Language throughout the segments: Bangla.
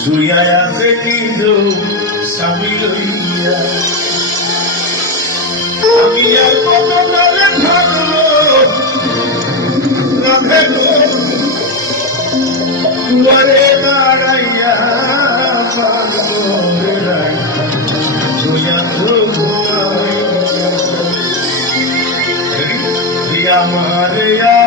শুইয়া আছে নিজ স্বামী লইয়া আমি আর কত কালে থাকবো রাধে গো দুয়ারে দাঁড়াইয়া মারিয়া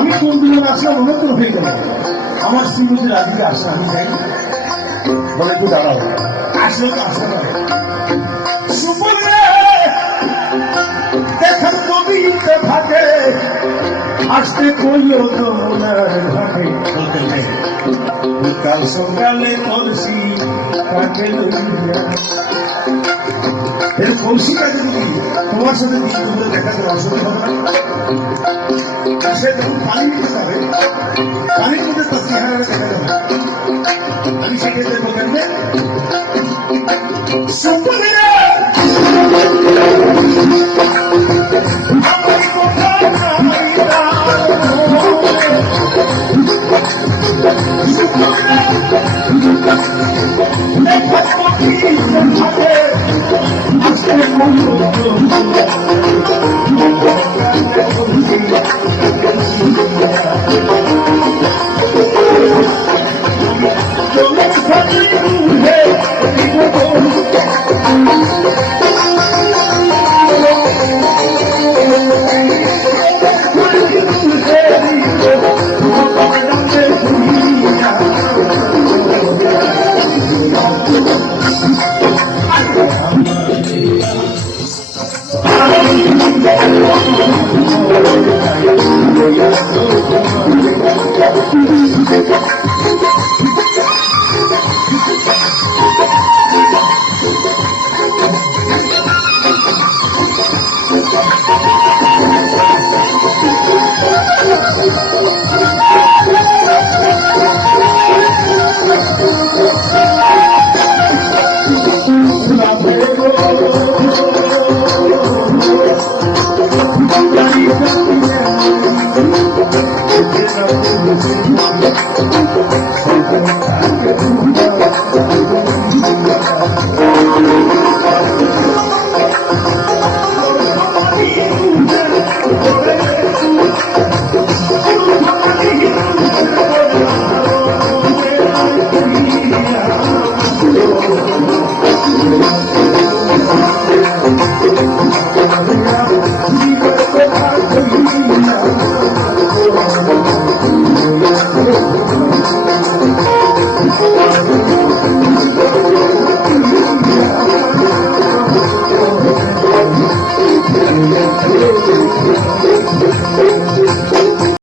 আমি কোন দিনের আসলাম অনেকক্ষণ হয়ে গেল আমার সিঙ্গুদের আজকে আসলে আমি যাই বলে একটু দাঁড়াও আসলে আসলে দেখার কবিতে ভাগে আসতে কইল যমুনার ঘাটে কাল সকালে কলসি কাকে লইয়া এর কলসিটা যদি তোমার সাথে দেখা যায় অসুবিধা হবে না সে যখন পানি নিতে যাবে পানির মধ্যে তার চেহারা দেখা যাবে আমি সেক্ষেত্রে বলতেন যে